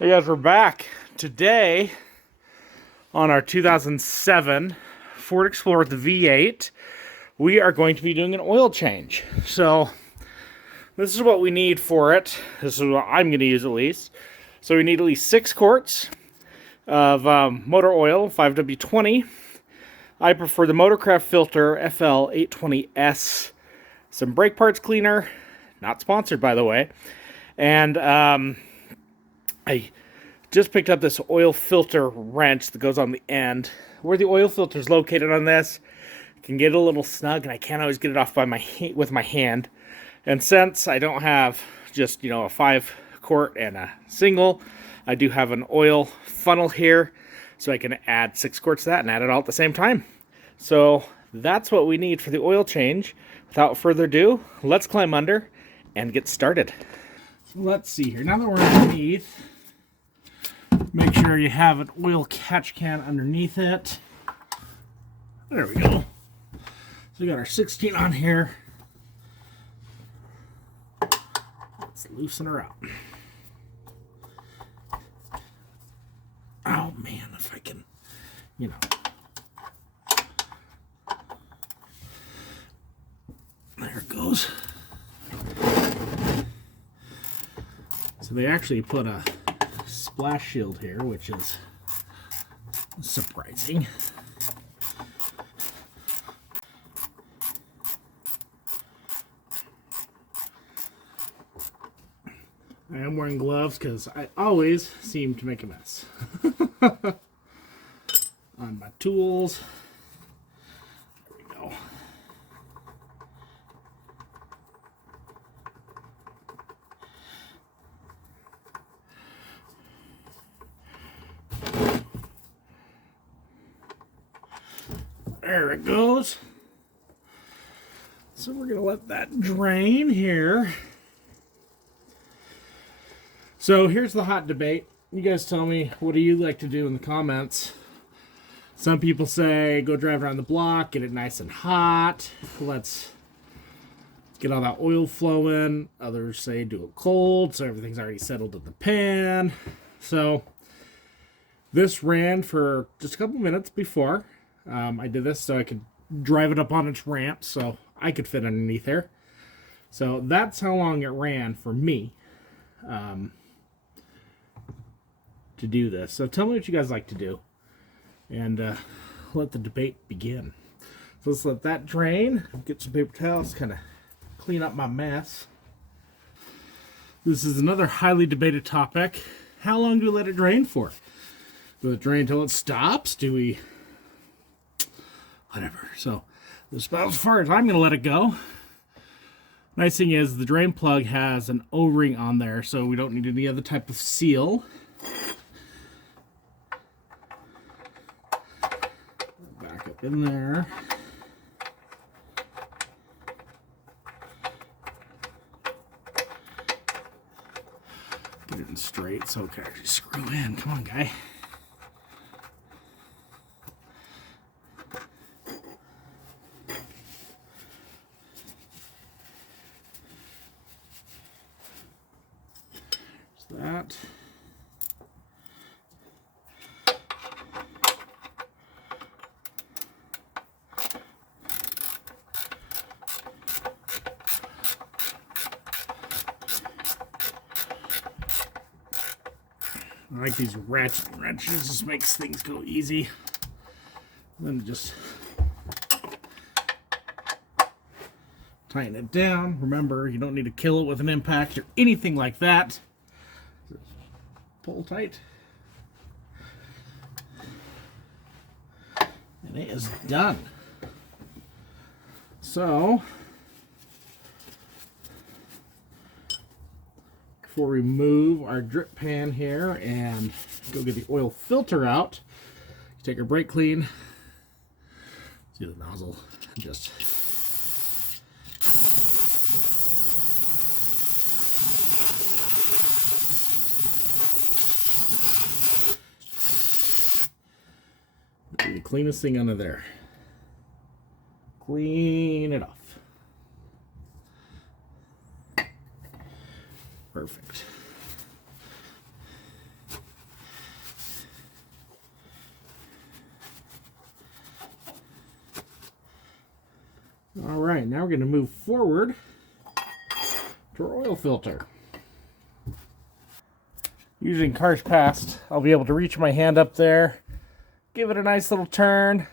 Hey guys, we're back today on our 2007 Ford Explorer with the V8. We are going to be doing an oil change. So this is what we need for it. This is what I'm going to use at least. So we need at least 6 quarts of motor oil, 5W20. I prefer the Motorcraft filter FL820S. Some brake parts cleaner, not sponsored by the way, and I just picked up this oil filter wrench that goes on the end. Where the oil filter is located on this can get a little snug, and I can't always get it off by with my hand. And since I don't have just a 5 quart and a single, I do have an oil funnel here, so I can add 6 quarts to that and add it all at the same time. So that's what we need for the oil change. Without further ado, let's climb under and get started. Let's see here. Now that we're underneath, make sure you have an oil catch can underneath it. There we go. So we got our 16 on here. Let's loosen her up. Oh man, if I can, There it goes. So they actually put a splash shield here, which is surprising. I am wearing gloves because I always seem to make a mess on my tools. There we go. There it goes. So we're going to let that drain here. So here's the hot debate. You guys tell me, what do you like to do in the comments? Some people say go drive around the block, get it nice and hot. Let's get all that oil flowing. Others say do it cold, so everything's already settled in the pan. So this ran for just a couple minutes before. I did this so I could drive it up on its ramp so I could fit underneath there. So that's how long it ran for me to do this. So tell me what you guys like to do, and let the debate begin. So let's let that drain. Get some paper towels, kind of clean up my mess. This is another highly debated topic. How long do we let it drain for? Do we let it drain until it stops? Do we... Whatever. So as far as I'm going to let it go. Nice thing is the drain plug has an O-ring on there, so we don't need any other type of seal. Back up in there. Get it in straight so it can actually screw in. Come on, guy. That. I like these wrenches, just makes things go easy. Then just tighten it down. Remember, you don't need to kill it with an impact or anything like that. Pull tight, and it is done. So before we move our drip pan here and go get the oil filter out, you take our brake clean, see the nozzle, just the cleanest thing under there. Clean it off. Perfect. All right, now we're going to move forward to our oil filter. Using cars past, I'll be able to reach my hand up there, give it a nice little turn,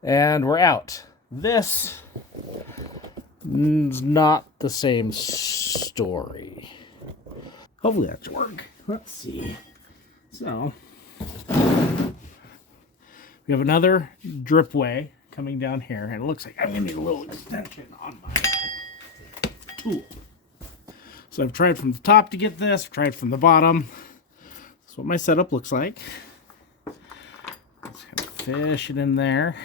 and we're out. This is not the same story. Hopefully that should work. Let's see. So, we have another dripway coming down here, and it looks like I'm going to need a little extension on my tool. So I've tried from the top to get this, I've tried from the bottom. That's what my setup looks like. Just kind of fish it in there.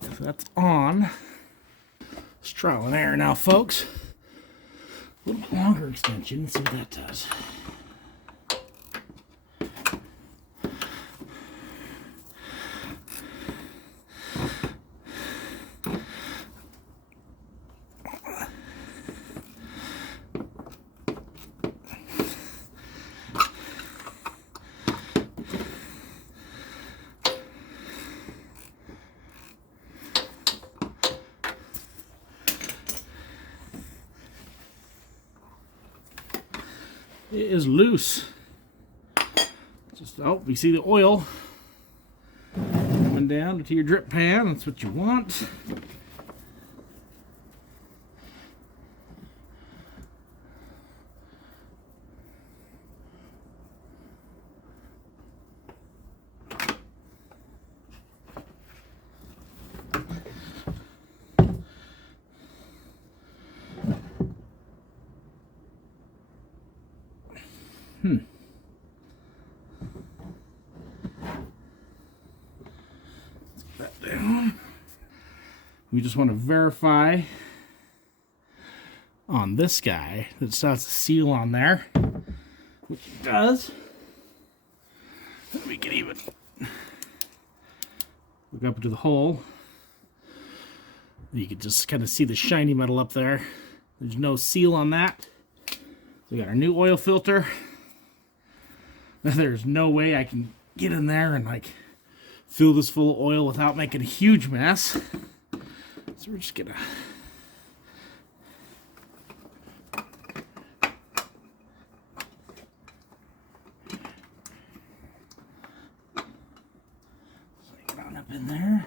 So that's on. Let's trial and error now, folks. A little bit longer extension. Let's see what that does. It is loose. Just, oh, we see the oil coming down into your drip pan. That's what you want. Let's get that down. We just want to verify on this guy that it still has a seal on there, which it does. We can even look up into the hole. You can just kind of see the shiny metal up there. There's no seal on that. So we got our new oil filter. There's no way I can get in there and like fill this full of oil without making a huge mess. So we're just gonna get on up in there.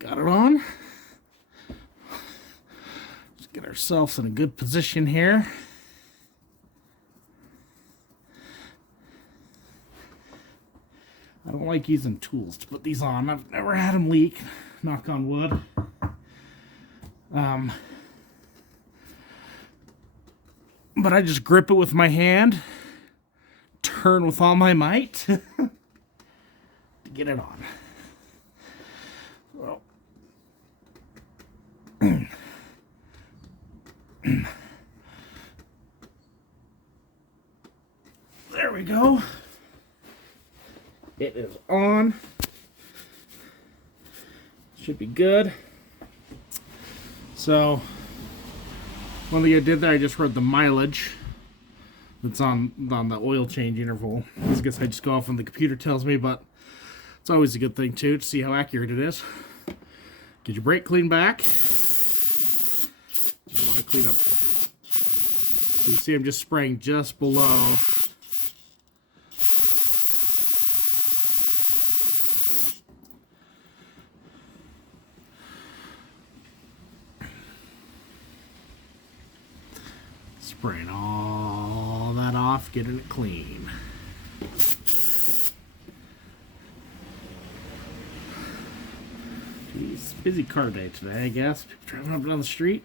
Got it on. Get ourselves in a good position here. I don't like using tools to put these on. I've never had them leak, knock on wood. But I just grip it with my hand, turn with all my might to get it on. Well, there we go. It is on. Should be good. So, one thing I did there, I just read the mileage that's on the oil change interval. I guess I just go off when the computer tells me, but it's always a good thing too to see how accurate it is. Get your brake clean back. You want to clean up. So you see I'm just spraying just below. Spraying all that off, getting it clean. Geez, busy car day today, I guess. People driving up and down the street.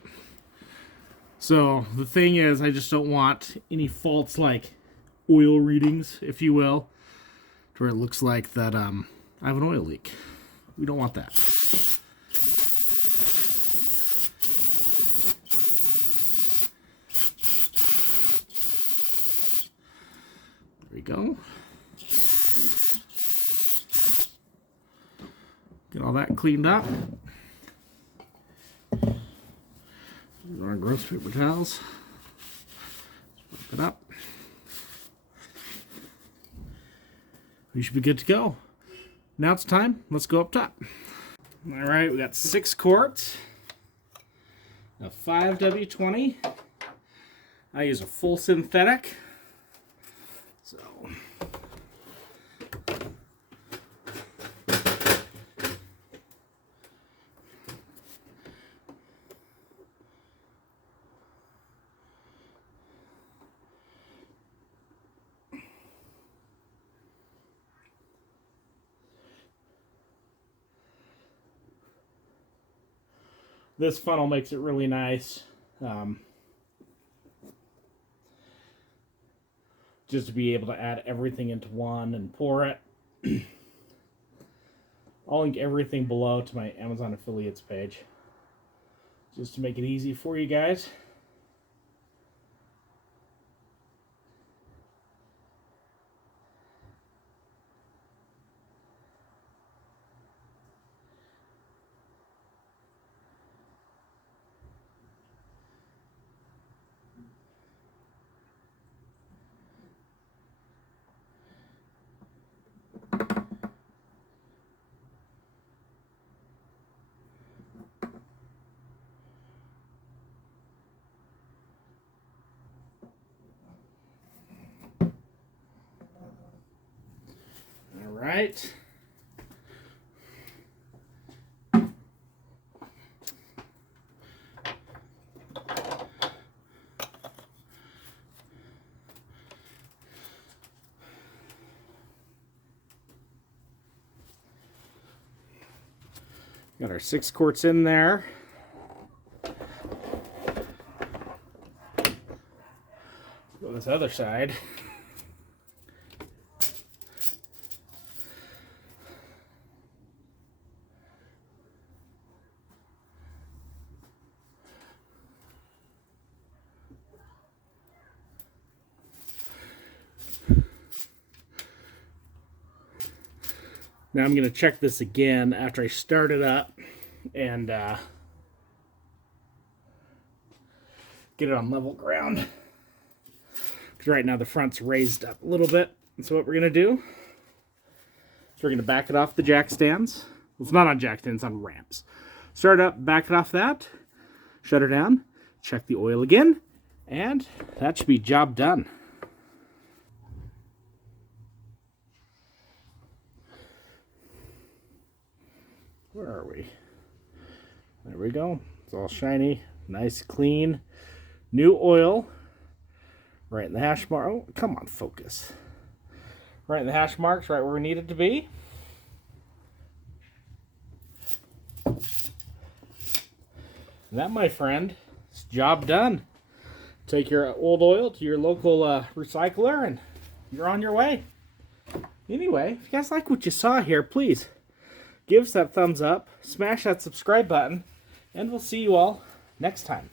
So the thing is, I just don't want any faults like oil readings, if you will, to where it looks like that I have an oil leak. We don't want that. There we go. Get all that cleaned up. Our gross paper towels. Wipe it up. We should be good to go. Now it's time. Let's go up top. All right, we got 6 quarts of 5W20. I use a full synthetic. So this funnel makes it really nice. Just to be able to add everything into one and pour it. I'll link everything below to my Amazon affiliates page, just to make it easy for you guys. All right. Got our 6 quarts in there. Go this other side. Now I'm going to check this again after I start it up and get it on level ground. Because right now the front's raised up a little bit. And so what we're going to do is we're going to back it off the jack stands. Well, it's not on jack stands, it's on ramps. Start it up, back it off that, shut her down, check the oil again, and that should be job done. Where are we? There we go. It's all shiny, nice, clean, new oil. Right in the hash mark. Oh, come on, focus. Right in the hash marks, right where we need it to be. And that, my friend, is job done. Take your old oil to your local recycler and you're on your way. Anyway, if you guys like what you saw here, please give us that thumbs up, smash that subscribe button, and we'll see you all next time.